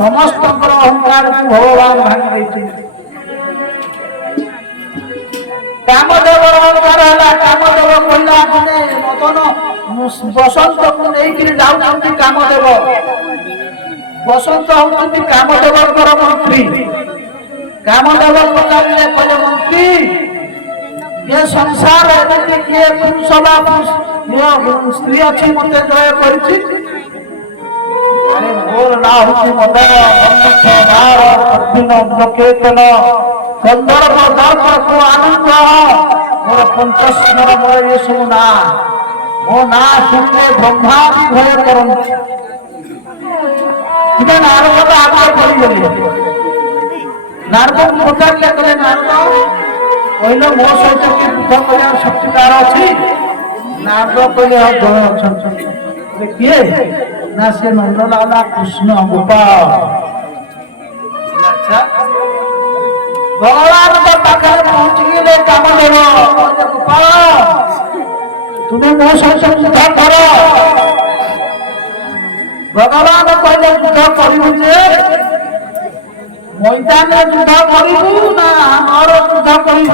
समस्त अहंकार को भगवान भांगी देते। कामदेव अहंकार है कामदेव कहला दिने मदन बसंत को लेकिन जाऊँ कामदेव बसंत होती कामदेव मंत्री कामदेव पचारे कहले मंत्री ये संसार किए पुरुष स्त्री अच्छी मत जय कर अरे मोर ना होती मदन केतन गंधर्व दर्प को आनंद मोर पंचस्मर मोर ये सब ना मो ना सुनले ब्रह्मा भी भय करते नारद आगे पड़गले नारद पचारे कहले नारद कहले मो सहित कि युद्ध कर शक्तिकार अच्छी नारद कहले जन अच्छा किए ना से नंदलाला कृष्ण गोपाल अच्छा भगवान के पाखे पहुंच गए कामदेव गोपाल तुम्हें मो सहित युद्ध कर भगवान कहले युद्ध करू मैदान युद्ध करू ना और युद्ध करू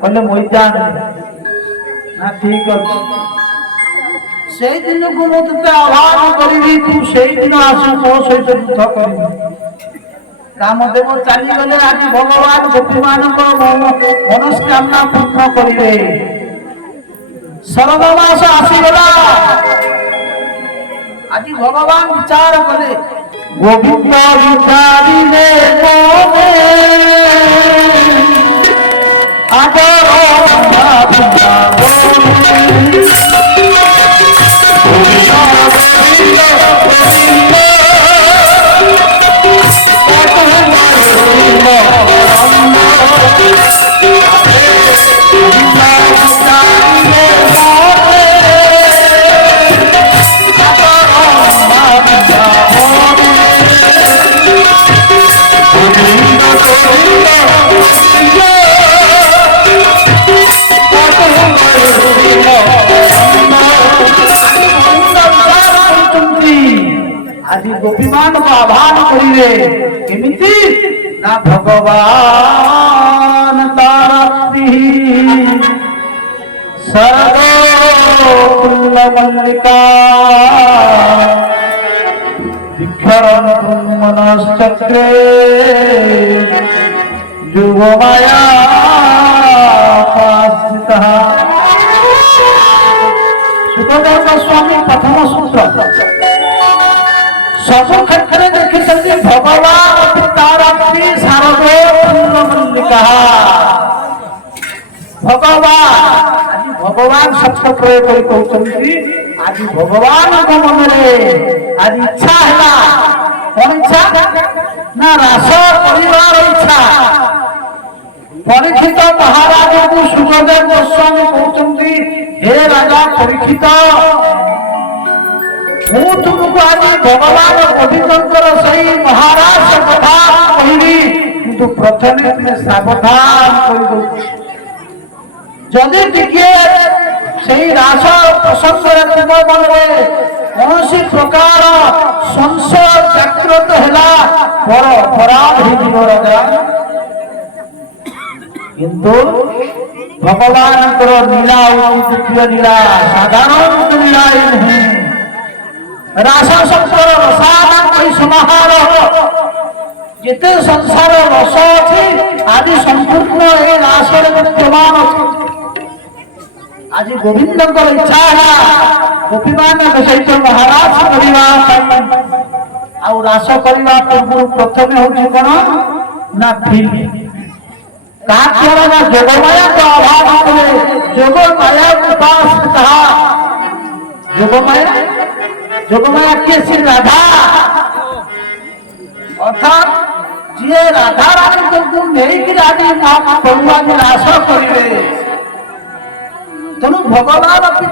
कहले मैदान ना ठीक अच्छे से दिन को मत आह्वान करी तू से दिन आस मो सहित युद्ध कर कामदेव चली गले आज भगवान गोपी मान मनस्कामना पूर्ण करेंगे सर्वमास आसीगला आज भगवान विचार कले गोविंद विचारी ने आज गोपीमान को आह्वान करिले केमिति ना भगवान तारती सर्वकुल मल्लिका दिक्षरन मनश्चक्रे जुगमाया पासितः सुखदेव गोस्वामी प्रथम सूत्र सब क्षेत्र देखी भगवान तारती सार्वभौम मल्लिका भगवान आज भगवान शब्द प्रयोग कर कहते आज भगवान मन में आज इच्छा है कौन इच्छा ना रास परिवार इच्छा परीक्षित महाराज को सुखदेव गोस्वामी कहते हे राजा परीक्षित ମୁଁ ତୁମକୁ ଆଜି ଭଗବାନ ଗୋବିନ୍ଦଙ୍କର ସେହି ମହାରାଜ କଥା କହିବି କିନ୍ତୁ ପ୍ରଥମେ ତୁମେ ସାବଧାନ କରିଦେଉଛି ଯଦି ଟିକେ ସେହି ରାସ ପ୍ରସଙ୍ଗରେ ତୁମ ମନରେ କୌଣସି ପ୍ରକାର ସଂଶୟ ଜାଗ୍ରତ ହେଲା ବଡ଼ ଅପରାଧ ହେଇଯିବ ରାଜା କିନ୍ତୁ ଭଗବାନଙ୍କର ଲୀଳା ହେଉଛି ପ୍ରିୟ ଲୀଳା ସାଧାରଣ ଲୀଳା ନୁହେଁ रासा संसार रसादान कोई समाहार जिते संसार रस अच्छी आदि संपूर्ण ए रासर विद्यमान अच्छी आज गोविंद इच्छा है गोपीमान सहित महाराज करने रास करने पूर्व प्रथम हूँ कौन ना फिल्म क्या जोगमाया को अभाव कले जोगमाया उपास कहा जोगमाया जोगमाया के श्री राधा अर्थात जी राधा रानी को नहीं कि रानी पड़ुआ रास करेंगे तेणु भगवान राति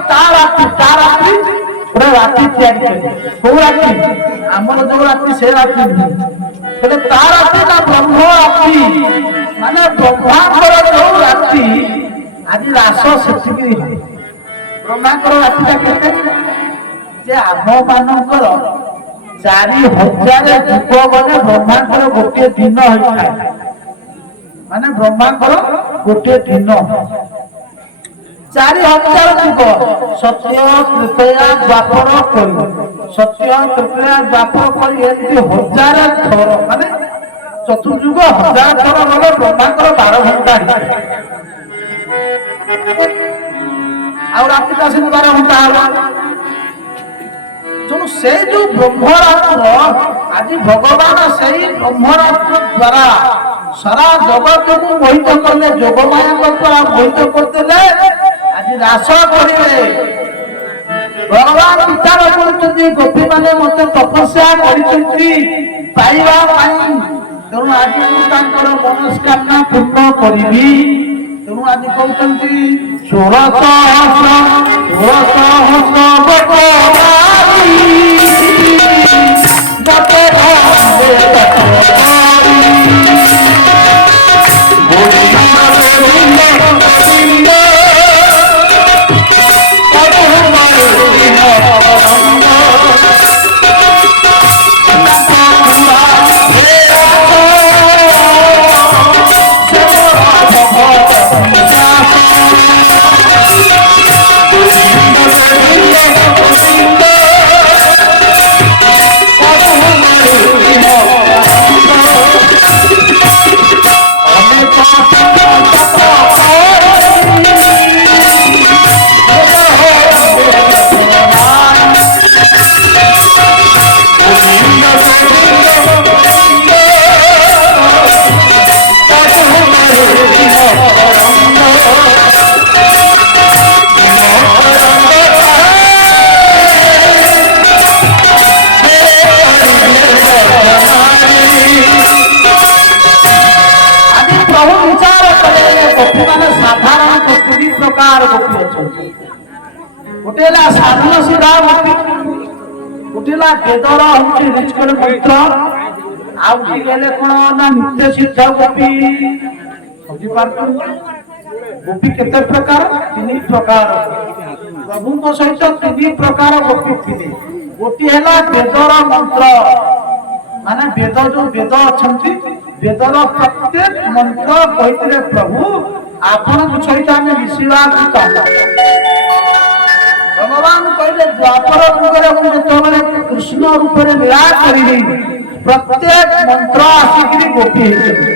पूरा राति कौ राति आमर जो राति से राति बोले राति ना ब्रह्म राति माने ब्रह्मांकर जो राति आज रास से ब्रह्मांकर राति जे आम मानकर 4000 ଯୁଗ ଗଲେ ବ୍ରହ୍ମାଙ୍କର ଗୋଟିଏ ଦିନ ହୋଇଥାଏ। ମାନେ ବ୍ରହ୍ମାଙ୍କର ଗୋଟିଏ ଦିନ 4000 ଯୁଗ ସତ୍ୟ ତ୍ରେତୟା ଦ୍ୱାପର କଳି ସତ୍ୟ ତ୍ରେତୟା ଦ୍ୱାପର କଳି ଏମିତି 1000 ଥର ମାନେ ଚତୁର୍ଯୁଗ 1000 ଥର ଗଲେ ବ୍ରହ୍ମାଙ୍କର 12 ଘଣ୍ଟା ଆଉ ରାତିଟା ସେ 12 ଘଣ୍ଟା ହେଲା। ତେଣୁ ସେଇ ଯୋଉ ବ୍ରହ୍ମରାତ୍ର ଆଜି ଭଗବାନ ସେଇ ବ୍ରହ୍ମରାତ୍ର ଦ୍ୱାରା ସାରା ଜଗତକୁ ମୋହିତ କଲେ, ଯୋଗମାୟାଙ୍କ ଦ୍ୱାରା ମୋହିତ କରିଦେଲେ। ଆଜି ରାସ କରିବେ ଭଗବାନ ବିଚାର କରୁଛନ୍ତି ଗୋପୀମାନେ ମତେ ତପସ୍ୟା କରିଛନ୍ତି ପାଇବା ପାଇଁ। ତେଣୁ ଆଜି ମୁଁ ତାଙ୍କର ମନସ୍କାମନା ପୂର୍ଣ୍ଣ କରିବି। ତେଣୁ ଆଜି କହୁଛନ୍ତି 3 ପ୍ରକାର ଗୋପୀ ଅଛନ୍ତି। ଗୋଟେ ହେଲା ସାଧନ ସିଧା ଗୋପୀ, ଗୋଟେ ହେଲା ବେଦର ହଉଛି ରିଚକର ପବିତ୍ର, ଆଉ କି ଗଲେ କଣ ନା ନିତ୍ୟ ସିଦ୍ଧ ଗୋପୀ। ବୁଝିପାରୁଛନ୍ତି ଗୋପୀ କେତେ ପ୍ରକାର? 3 ପ୍ରକାର। ପ୍ରଭୁଙ୍କ ସହିତ 3 ପ୍ରକାର ଗୋପୀ ଥିଲେ। ଗୋଟିଏ ହେଲା ବେଦର ମନ୍ତ୍ର, ମାନେ ବେଦ ଯୋଉ ବେଦ ଅଛନ୍ତି ବେଦର ପ୍ରତ୍ୟେକ ମନ୍ତ୍ର କହିଥିଲେ ପ୍ରଭୁ ଆପଣଙ୍କ ସହିତ ଆମେ ମିଶିବାକୁ ଚାହୁଁ। ଭଗବାନ କହିଲେ ଦ୍ୱାପର ଯୁଗରେ ମୁଁ ଯେତେବେଳେ କୃଷ୍ଣ ରୂପରେ ଲୀଳା କରିବି ପ୍ରତ୍ୟେକ ମନ୍ତ୍ର ଆସିକିରି ଗୋପୀ ହେଇଛନ୍ତି।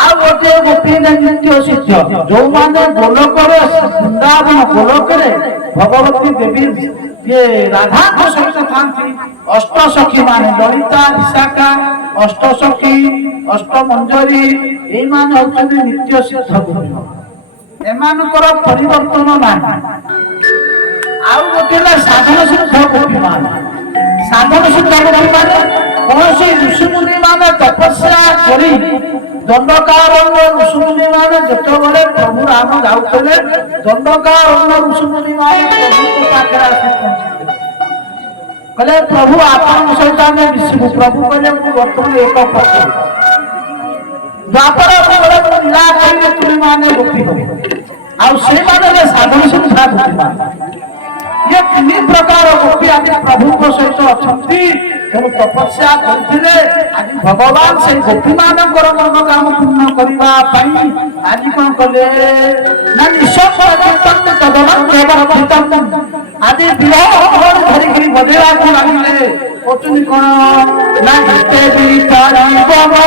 ଆଉ ଗୋଟିଏ ଗୋପୀ ନିତ୍ୟ ସିଦ୍ଧ, ଯୋଉମାନେ ଗୋଲକରେ ବୃନ୍ଦାବନ ଗୋଲକରେ ଭଗବତୀ ଦେବୀ ରାଧାଙ୍କ ସହିତ ଥାନ୍ତି। ଅଷ୍ଟସଖୀ ମାନେ ଲଳିତା ବିଶାଖା ଅଷ୍ଟସଖୀ ଅଷ୍ଟମଞ୍ଜରୀ ଏଇମାନେ ହଉଛନ୍ତି ନିତ୍ୟ ସିଦ୍ଧ ଗୋପୀ। ଏମାନଙ୍କର ପରିବର୍ତ୍ତନ ନାହିଁ। ଆଉ ଗୋଟେ ହେଲା ସାଧନ ସିଦ୍ଧ ଗୋପୀ ମାନେ। ସାଧନ ସିଦ୍ଧ ଗୋପୀ ମାନେ କୌଣସି ଋଷିମୁନି ମାନେ ତପସ୍ୟା କରି ଦଣ୍ଡକାରଣ୍ୟ ଋଷିମୁନି ମାନେ ଯେତେବେଳେ ପ୍ରଭୁ ରାମ ଯାଉଥିଲେ ଦଣ୍ଡକାରଣ୍ୟ ଋଷିମୁନି ମାନେ ପ୍ରଭୁଙ୍କ ପାଖରେ ଆସି ପହଞ୍ଚିଥିଲେ। କହିଲେ ପ୍ରଭୁ ଆପଣଙ୍କ ସହିତ ଆମେ ମିଶିବୁ। ପ୍ରଭୁ କହିଲେ ମୁଁ ବର୍ତ୍ତମାନ ଏକ ପକ୍ଷ ଦ୍ୱାପର ଯୁଗରେ ମୁଁ ଲୀଳା କରିଲେ ତୁମେମାନେ ଗୋପୀ ହେବ। ଆଉ ସେଇମାନେ ସାଧନ ସିଦ୍ଧ ଗୋପୀ ମାନେ। ये 3 प्रकार गोपी आदि प्रभु को सहित अछंती तेणु तपस्या करथिले। आज भगवान से गोपी मानकर मनोकाम पूर्ण करबा पई आज कोन कले ना निशब कीर्तन तदन देवर कीर्तन आदि विरह धरि की बजेला को लागिले ओचुनी कोन ना गीते बिचारी प्रभु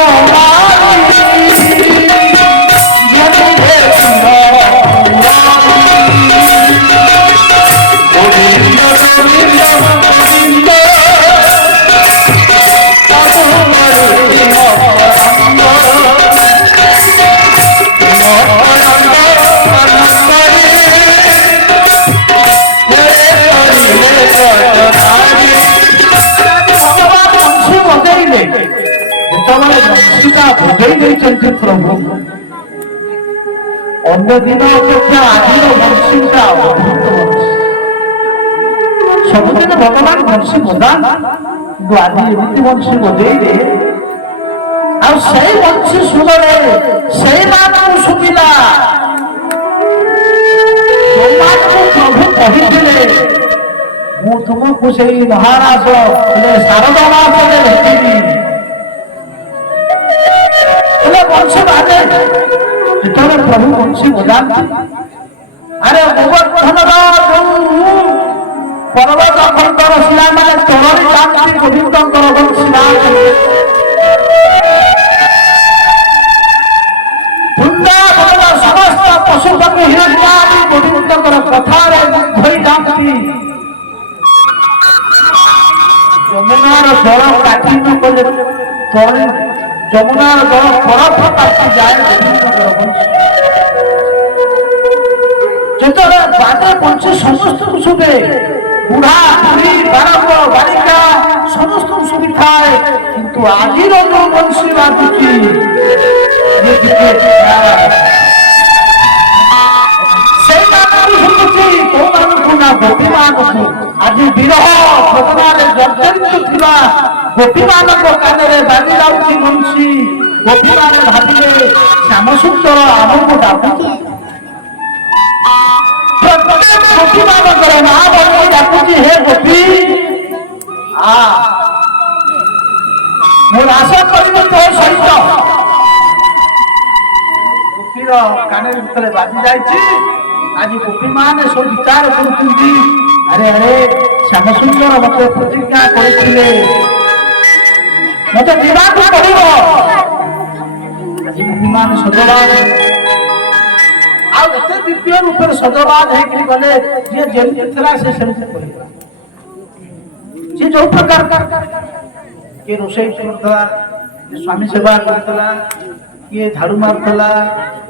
अन्य दिन अपेक्षा आज बंशीटा सबुदिन भगवान बंशी बजान आज एमती बंशी बजेले बंशी सुनले से सुनिला प्रभु कही मु ତୁମକୁ ସେଇ ମହାରାଜ ଶାରଦା ମାସରେ ଭେଟିବି। ହେଲେ ବଂଶୀ ବାଜେ ଯେତେବେଳେ ପ୍ରଭୁ ବଂଶୀ ବଜାନ୍ତି, ଆରେ ଗୋବର୍ଦ୍ଧନର ଯୋଉ ପର୍ବତ ଖଣ୍ଡର ଶିଳାମାନେ ତଳରେ ଯାଆନ୍ତି ଗୋବିନ୍ଦଙ୍କର ବଂଶୀ ବାଜେ। ବୃନ୍ଦାବନର ସମସ୍ତ ପଶୁପକ୍ଷୀ ହିରଣ୍ୟାଦି ଗୋବିନ୍ଦଙ୍କର କଥାରେ ଧୋଇ ଯାଆନ୍ତି। ଯମୁନାର ଜଳ କାଟି ନ କଲେ ତଳେ ଯମୁନାର ଜଳ ବରଫ କାଟି ଯାଏ ଗୋବିନ୍ଦଙ୍କର ବଂଶୀ। ଯେତେବେଳେ ବାଜେ ବଂଶୀ ସମସ୍ତଙ୍କୁ ଶୁଭେ, ବୁଢା ବୁଢୀ ବାଳକ ବାଳିକା ସମସ୍ତଙ୍କୁ ଶୁଭିଥାଏ। କିନ୍ତୁ ଆଜିର ଯୋଉ ବଂଶୀ ବାଜୁଛି ସେଇମାନଙ୍କୁ ଶୁଭୁଛି କୋଉମାନଙ୍କୁ ନା ଗୋପୀମାନଙ୍କୁ। ଆଜି ବିରହ ଘଟଣାରେ ଜର୍ଜରିତ ଥିବା ଗୋପୀମାନଙ୍କ କାନରେ ବାଜି ଯାଉଛି ବଂଶୀ। ଗୋପୀମାନେ ଭାବିଲେ ଶ୍ୟାମସୁନ୍ଦର ଆମକୁ ଡାକୁଛି। ପ୍ରତ୍ୟେକ ଗୋପୀମାନଙ୍କର ନାଁ ବଳି ଡାକୁଛି, ହେ ଗୋପୀ ମୁଁ ଆଶା କରିବି ତୋ ସହିତ। ଗୋପୀର କାନରେ ଯେତେବେଳେ ବାଜି ଯାଇଛି, ଆଜି ଗୋପୀମାନେ ସବୁ ବିଚାର କରୁଛନ୍ତି, ଆରେ ଆରେ ଶ୍ୟାମସୁନ୍ଦର ମତେ ପ୍ରତିଜ୍ଞା କରିଥିଲେ ମତେ ଯିବାକୁ ପଡିବ। ଆଜି ଗୋପୀମାନେ ସଜବାଜ, ଆଉ ଏତେ ଦିବ୍ୟ ରୂପରେ ସଜବାଜ ହେଇକି ଗଲେ, ଯିଏ ଯେମିତି ଥିଲା ସେ ସେମିତି କରିବ। ସିଏ ଯୋଉ ପ୍ରକାର କିଏ ରୋଷେଇ କରୁଥିଲା, କିଏ ସ୍ୱାମୀ ସେବା କରୁଥିଲା, କିଏ ଝାଡୁ ମାରୁଥିଲା,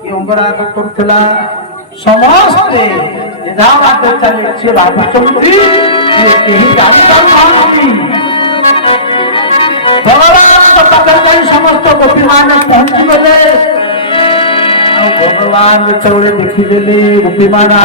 କିଏ ଅଙ୍ଗରା କରୁଥିଲା, ସମସ୍ତେ ସିଏ ଭାବୁଛନ୍ତି କେହି ଜାଣିପାରୁନାହାନ୍ତି। ଭଗବାନଙ୍କ ପାଖରେ ଯାଇ ସମସ୍ତ ଗୋପୀମାନେ ପହଞ୍ଚିଗଲେ। ଆଉ ଭଗବାନ ଯେତେବେଳେ ଦେଖିଦେଲେ ଗୋପୀମାନେ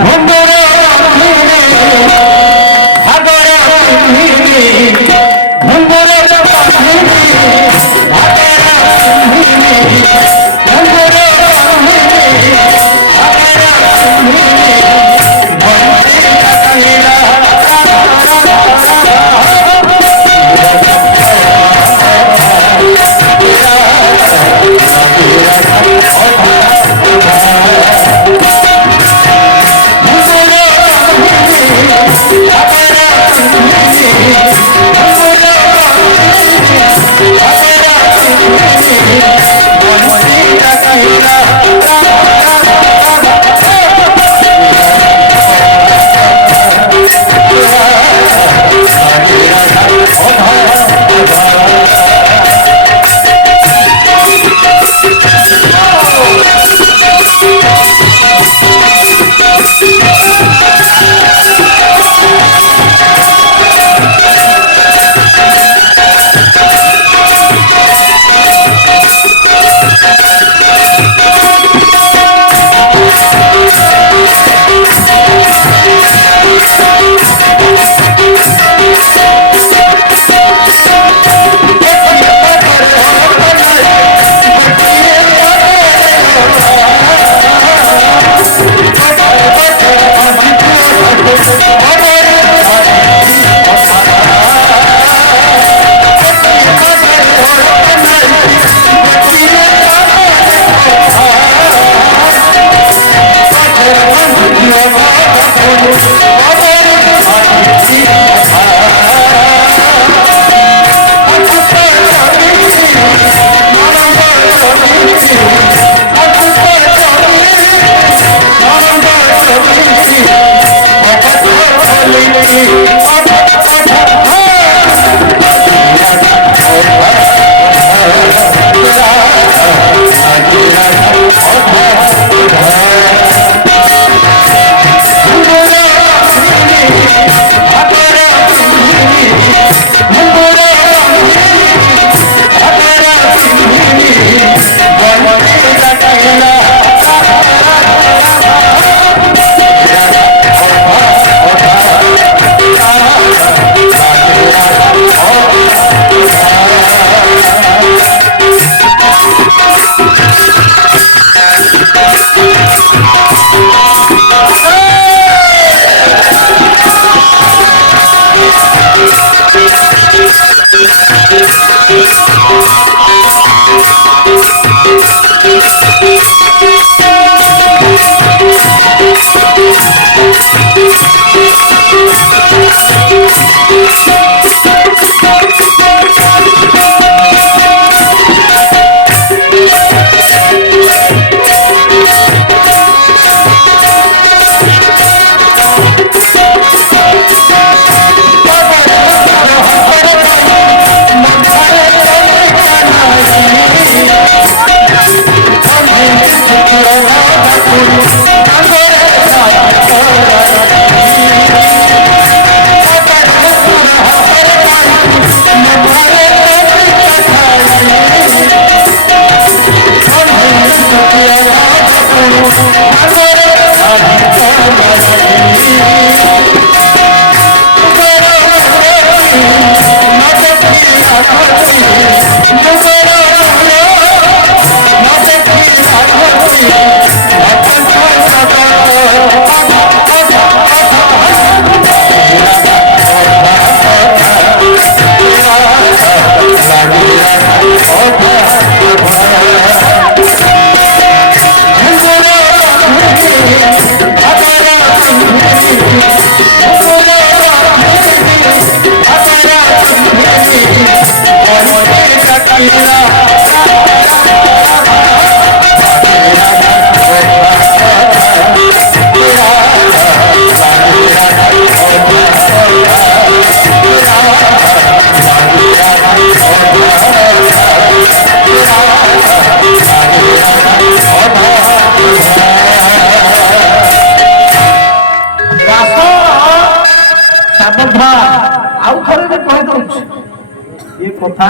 কথা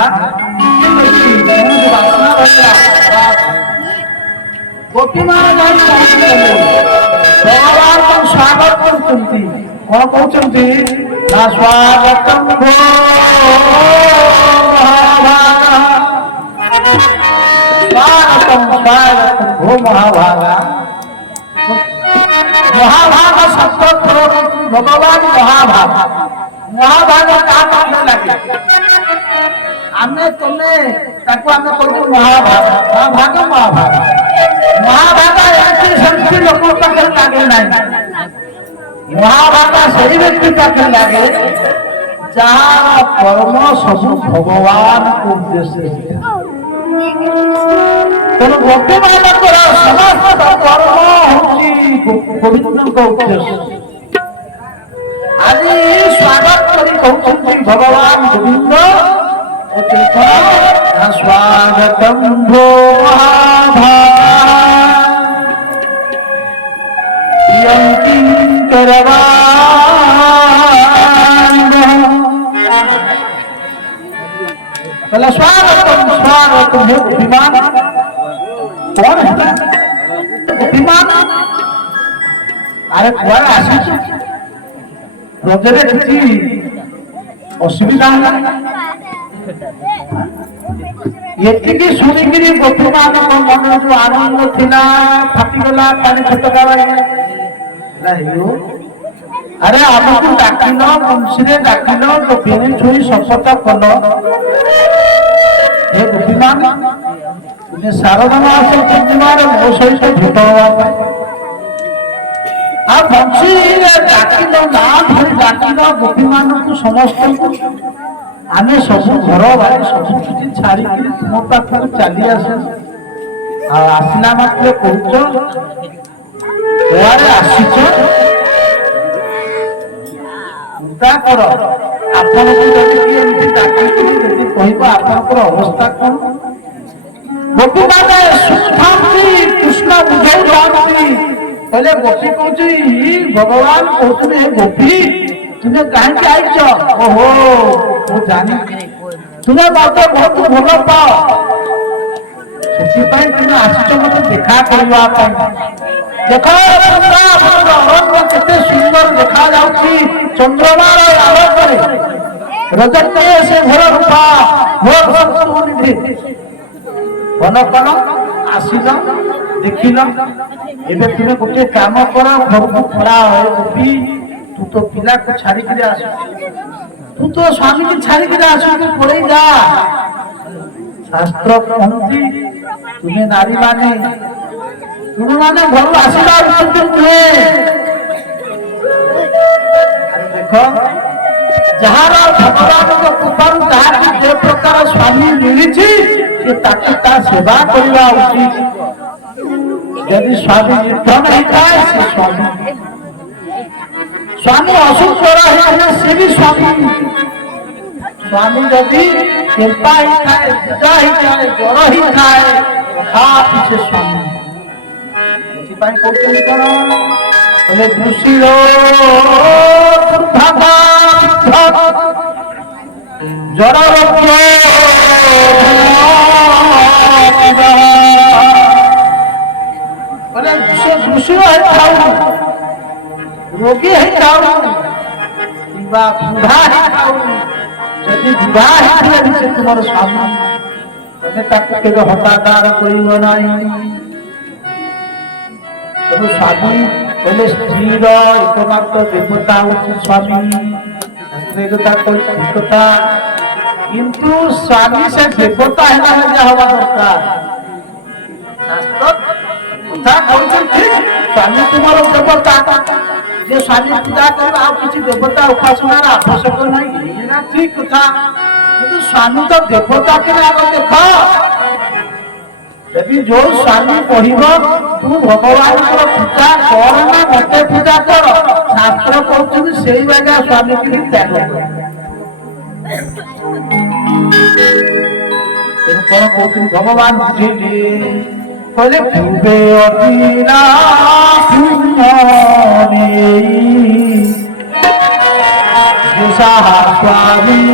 ଗୋପୀମା ଭଗବାନ ସ୍ୱାଗତ କରୁଛନ୍ତି। କଣ କହୁଛନ୍ତି ନା ସ୍ୱାଗତଂ ଭୋ ମହାଭାଗା, ସ୍ୱାଗତଂ ସ୍ୱାଗତଂ ଭୋ ମହାଭାଗା। ମହାଭାଗ ଶବ୍ଦ ଭଗବାନ ମହାଭାଗ, ମହାଭାଗ କାହା କାମ ଲାଗେ? ଆମେ ତମେ ତାକୁ ଆମେ କହୁଛୁ ମହାଭାଗ, ମହାଭାଗ ମହାଭାଗ ମହାଭାଗ ଏମିତି ସେମିତି ଲୋକ ପାଖରେ ଲାଗେ ନାହିଁ। ମହାଭାଗ ସେଇ ବ୍ୟକ୍ତି ପାଖରେ ଲାଗେ ଯାହାର କର୍ମ ସବୁ ଭଗବାନଙ୍କ ଉଦ୍ଦେଶ୍ୟ। ତେଣୁ ଗୋପୀମାନଙ୍କର ସମସ୍ତ କର୍ମ ହଉଛି ଗୋବିନ୍ଦଙ୍କ ଉଦ୍ଦେଶ୍ୟ। ଆଜି ସ୍ୱାଗତ କରି କହୁଛନ୍ତି ଭଗବାନ ଗୋବିନ୍ଦ ସ୍ୱାଗତଂ ଭୋ बोला स्वागतम स्वागतम हे विमान। कौन है विमान? अरे कुआरे आसी रजरे किसी असुविधा ଏତିକି ଶୁଣିକିରି ଗୋପୀମାନଙ୍କ ମନରେ ଯୋଉ ଆନନ୍ଦ ଥିଲା ଫାଟିଗଲା, ପାଣି ଛୋଟକା ଆରେ ଆମକୁ ଡାକିଲ, ବଂଶୀରେ ଡାକିଲ, ଗୋପୀରେ ଛୁଇଁ ଶପଥ କଲ। ହେ ଗୋପୀମାନ, ତୁମେ ଶାରଦା ମାସ ପୂର୍ଣ୍ଣିମାରେ ମୋ ସହିତ ଭେଟ ହେବା ପାଇଁ ଆଉ ବଂଶୀରେ ଡାକିଲ, ନାଁ ଧରି ଡାକିଲ ଗୋପୀମାନଙ୍କୁ ସମସ୍ତଙ୍କୁ। ଆମେ ସବୁ ଘର ବାଡ଼ି ସବୁ କିଛି ଛାଡ଼ିକିରି ତୁମ ପାଖକୁ ଚାଲି ଆସ। ଆଉ ଆସିଲା ମାତ୍ରେ କହୁଛ କୁଆଡ଼େ ଆସିଛ? ଚିନ୍ତା କର, ଆପଣଙ୍କୁ ଯଦି କିଏ ଏମିତି ଡାକିକିରି ଯଦି କହିବ ଆପଣଙ୍କର ଅବସ୍ଥା କଣ? ଗୋପୀମାନେ ଶୁଣିଥାନ୍ତି, କୃଷ୍ଣ ବୁଝାଉଥାନ୍ତି। କହିଲେ ଗୋପୀ କହୁଛି ଭଗବାନ କହୁଥିଲେ ହେ ଗୋପୀ ତୁମେ କାହିଁକି ଆଇଛ? ଓହୋ ମୁଁ ଜାଣି ତୁମେ ମତେ ବହୁତ ଭଲ ପାଅ, ସେଥିପାଇଁ ତୁମେ ଆସିଛ ମତେ ଦେଖା କରିବା ପାଇଁ। ଦେଖ ଅରଣ୍ୟ କେତେ ସୁନ୍ଦର ଦେଖାଯାଉଛି ଚନ୍ଦ୍ରମାର ଆଲୋକରେ। ରଜନୀ ସେ ଭଲ ରୂପା ଭଲ କଣ ଆସିଲ ଦେଖିଲ। ଏବେ ତୁମେ ଗୋଟେ କାମ କର, ଘରକୁ ପଳାଅ। ଗୋପୀ ତୁ ତ ପିଲାକୁ ଛାଡ଼ିକିରି ଆସୁ, ତୁ ତ ସ୍ୱାମୀକୁ ଛାଡ଼ିକିରି ଆସୁଛୁ, ପଳେଇ ଯା। ଶାସ୍ତ୍ର କହନ୍ତି ତୁମେ ନାରୀମାନେ ତୁମେମାନେ ଘରୁ ଆସିବା ଉଚିତ ନୁହେଁ। देख जार भगवान कृपा जे प्रकार स्वामी मिली सेवा करवा उचित यदि स्वामी निर्धन होता है से स्वामी स्वामी असुख रहे से भी स्वामी स्वामी जदि कृपा ही थाए पूजा ही थाए जड़ ही थाए तथापि से स्वामी कहते कौन बोले दुशील जड़ बोले दुशील है रोगी है बुढ़ा है यदि बुढ़ा है तुम्हारे स्वामी तुम्हें हतादार कर स्वामी बोले स्त्री एकमात्र देवता हूँ स्वामी कथा किंतु स्वामी से देवता है हवा दरकार स्वामी तुम्हारा देवता जे स्वामी पूजा कर किसी देवता उपासना आवश्यक नहीं ठीक कथा किंतु स्वामी तो देवता के आगे देख यदि जो स्वामी कहब तू भगवान पूजा कर ना मत पूजा कर शास्त्र कहते से स्वामी की त्याग कौन कहते भगवान बुझे कहले पूर्वे अधीना स्वामी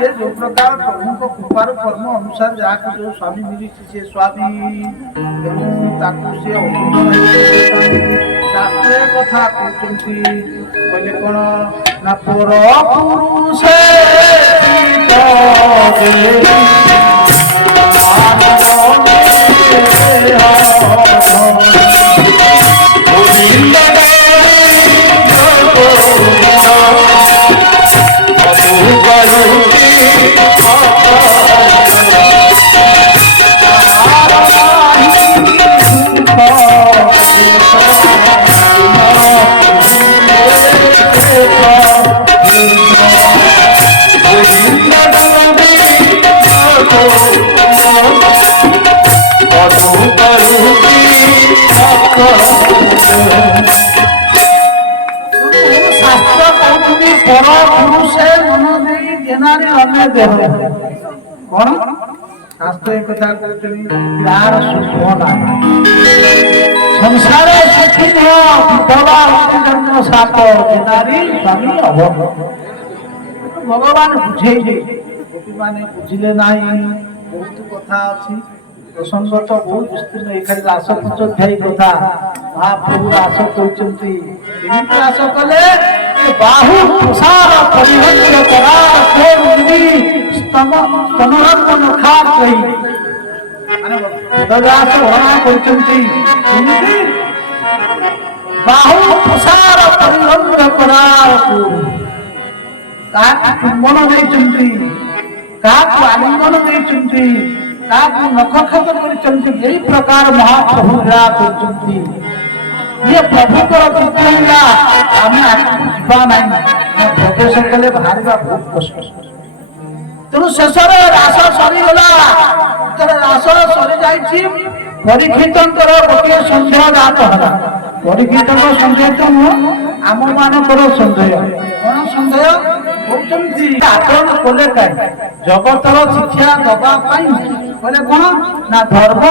से जो प्रकार प्रभु को कृपार कर्म अनुसार जहाँ जो स्वामी मिली से स्वामी से शास्त्र कथा कहते कहले कौन ना पर पुरुष कौन शास्त्र कथा यार सुख संसार सुखी स्वामी अभव भगवान बुझे माने बुझिले नहीं बहुत कथा अच्छी प्रसंग तो बहुत विस्तृत खाली रास पंचाध्यायी कथा महाप्रभु रास कहते रास कले बाहु प्रसार परिहंस करार कोरुंदी स्तनरत्न नखार कही माने वेदव्यास वर्णना करछन्ति एमिति बाहु प्रसार परिहंस करार को काकु चुंबन देछन्ति काकु आलिंगन देछन्ति काकु नखखत करछन्ति एई प्रकार महाप्रभु लीला करछन्ति ये प्रभु को लीला आमे आकु जीवा नहीं प्रवेश कले बाहरवा बहुत कष्ट तेणु शेष रास सरीगला रास सरी जाइए परीक्षित गोटे सन्देह जात है परीक्षित सन्देह तो नुह आम मानकर सन्देह कौन सन्देह आचरण कले कहीं जगतर शिक्षा दवाई कौन ना धर्म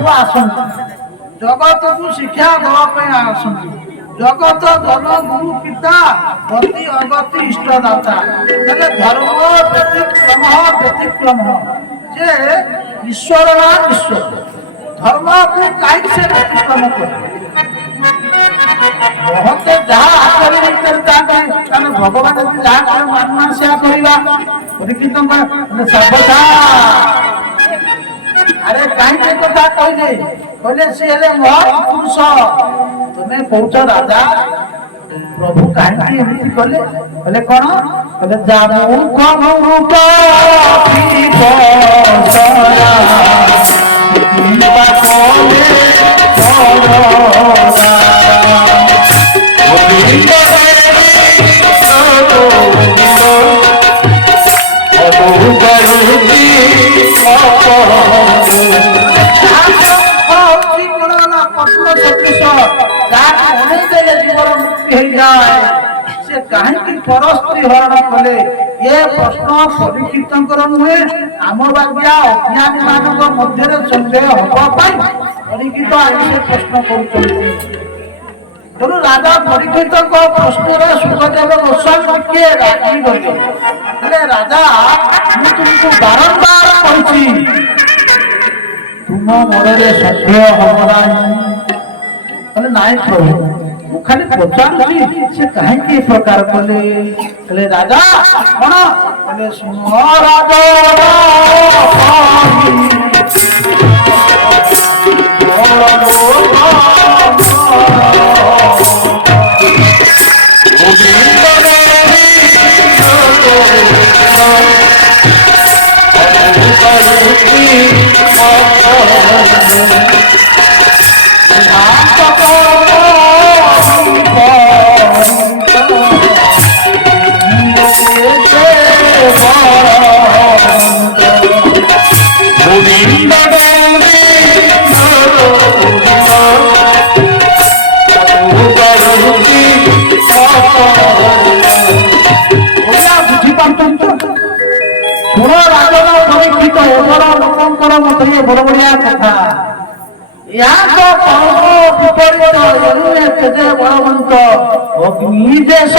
प्रभु आसନ୍ତି जगत को शिक्षा देवा आसନ୍ତି जगत जन गुरु पिता गति अगति इष्टदाता धर्म व्यतिक्रम जे ईश्वर नाम ईश्वर धर्म को कहीं से व्यतिक्रम कर भगवान जहाँ मानना से अरे कहीं कथा कहले कहले सी महापुरुष तुम्हें कौच राजा प्रभु कहीं एमती कले कहले कौन कहले जामु कमु कहीं परस्त्री हरण कले ये प्रश्न परीक्षित नुहे आम बागिया अज्ञानी मान मध्य सन्देह हाँपाई परीक्षित आई से प्रश्न कर राजा परीक्षित प्रश्न सुखदेव गोस्वामी टिके राजी गले राजा मुझे तुमको बारंबार कही तुम मन में सन्देह हम ना प्रभु खाली पचारूची से कहीं प्रकार कले राजा कौन कले सुन राजा बड़ बढ़िया कथा विपरीत बलवंत अग्नि देश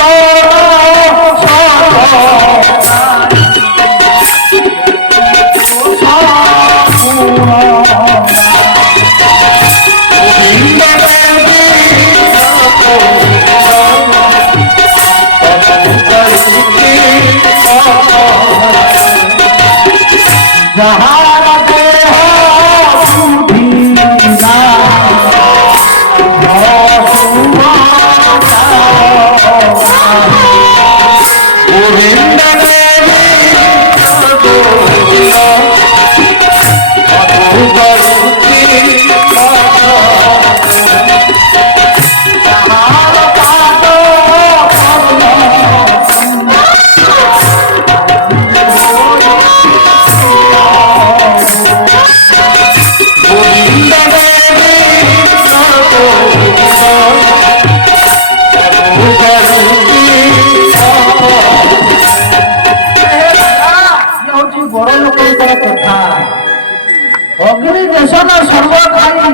अग्नि देशन सर्वखाई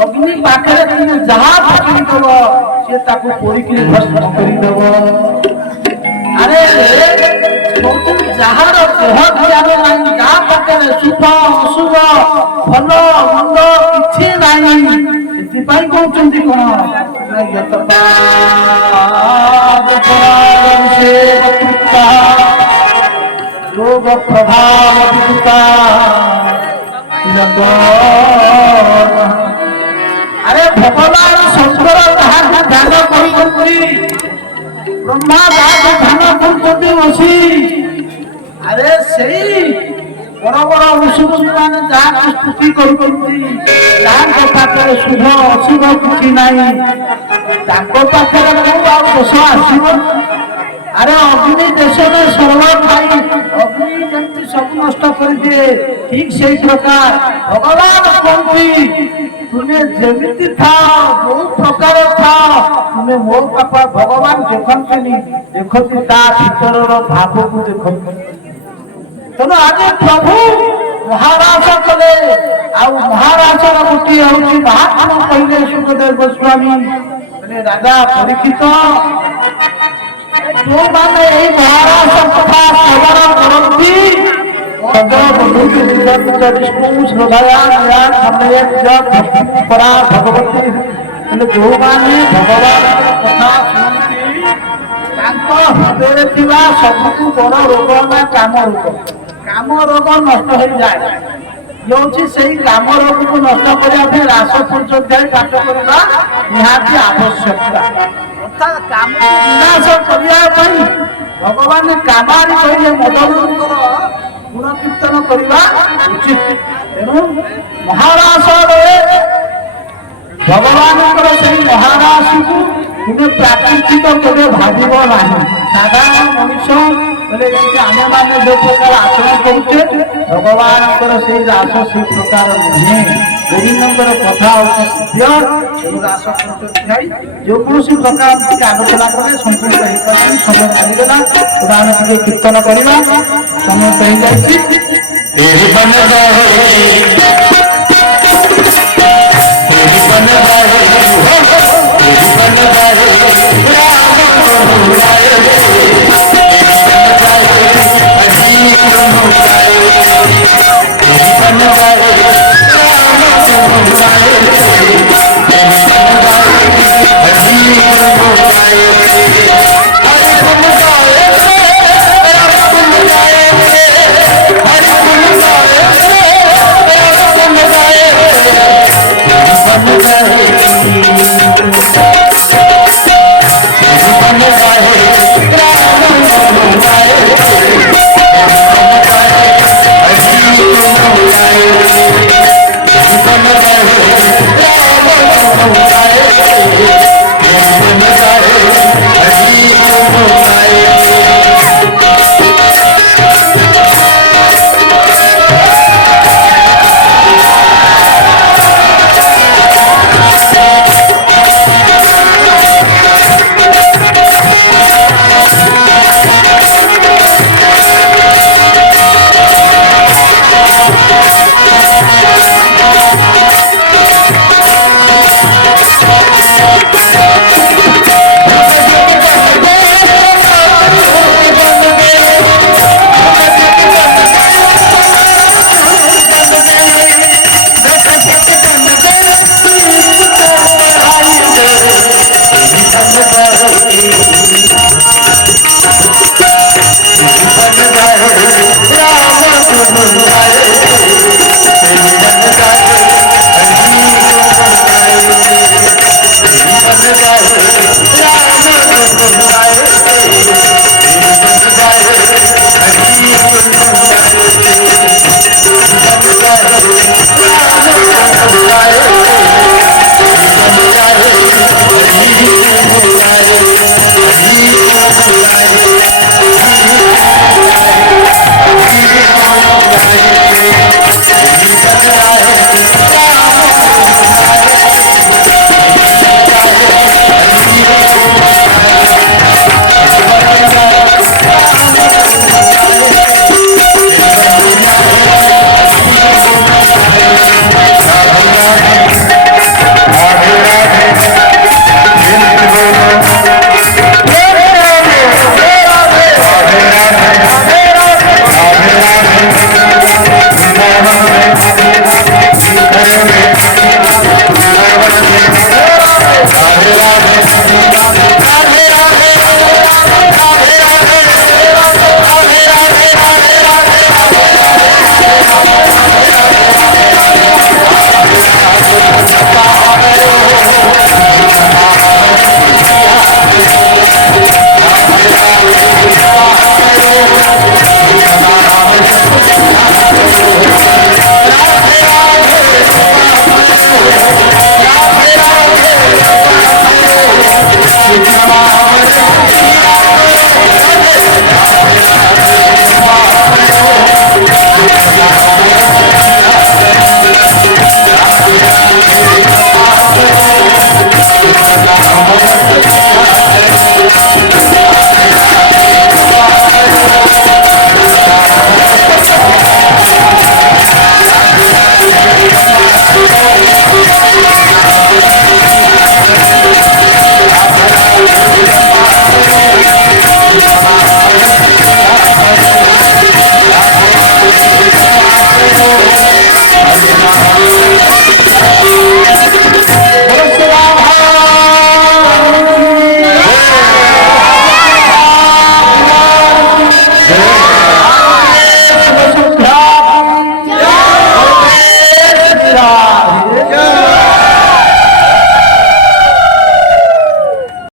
अग्नि पाखे जहाँ पकड़ी दब सी पोड़ी भस्म करदेव अरे जार देह ध्यान ना जहाँ पाखे शुभ अशुभ भल मंद कि कहते कौन योग प्रभाव अरे भगवान शंकर ध्यान ब्रह्मा ध्यान कर अरे से बड़ बड़ ऋषि मैंने जहाँ स्तुति कर शुभ अशुभ कि दोष आसब अरे अग्नि देश में सर्व खाई अग्नि जमी सब नष्ट कर दिए ठीक से प्रकार भगवान कहती तुम्हें जमी था जो प्रकार था तुम्हें मो पापा भगवान देखती देखती भर भाव को देखती तेणु आज प्रभु ମହାରାଜ କଲେ ଆଉ ମହାରାଜର ଗୋଟିଏ ହଉଛି ମହାତ୍ମା କହିଲେ ସୁଖଦେବ ଗୋସ୍ୱାମୀ ମାନେ ରାଜା ପରୀକ୍ଷିତ ଯୋଉମାନେ ଏଇ ମହାରାଜ କଥା ଶ୍ରବଣ କରନ୍ତି ବିଷ୍ଣୁ ଶ୍ରଦ୍ଧାୟା ପରା ଭଗବତୀ ହେଲେ ଯୋଉମାନେ ଭଗବାନଙ୍କ କଥା ଶୁଣନ୍ତି ତାଙ୍କ ହୃଦୟରେ ଥିବା ସବୁଠୁ ବଡ ରୋଗ ନା କାମ ରୋଗ। କାମ ରୋଗ ନଷ୍ଟ ହେଇଯାଏ। ହେଉଛି ସେଇ କାମ ରୋଗକୁ ନଷ୍ଟ କରିବା ପାଇଁ ରାସ ପର୍ଯ୍ୟନ୍ତ ପାଠ କରିବା ନିହାତି ଆବଶ୍ୟକତା। ଅର୍ଥାତ୍ କାମକୁ ବିନାଶ କରିବା ପାଇଁ ଭଗବାନ କାମାରି କହିଲେ ମଦନଙ୍କର ଗୁଣ କୀର୍ତ୍ତନ କରିବା ଉଚିତ। ତେଣୁ ମହାରାସରେ ଭଗବାନଙ୍କର ସେଇ ମହାରାସକୁ ତୁମେ ପ୍ରାକୃତିକ କେବେ ଭାବିବ ନାହିଁ। ସାଧାରଣ ମଣିଷ ବୋଲେ ଆମେମାନେ ଯୋଉ ପ୍ରକାର ଆଚରଣ କରୁଛେ ଭଗବାନଙ୍କର ସେଇ ରାସ ସେଇ ପ୍ରକାର ନୁହେଁ। ଗୋବିନ୍ଦଙ୍କର କଥା ହଉଛି ସତ୍ୟ ରାସ ଯାଇ ଯେକୌଣସି ପ୍ରକାର ଟିକେ ଆଲୋଚନା କଲେ ସମ୍ପୂର୍ଣ୍ଣ ହେଇପାରିଲାନି, ସମୟ ଚାଲିଗଲା। ଆମେ ଟିକେ କୀର୍ତ୍ତନ କରିବା, ସମୟ ହେଇଯାଇଛି।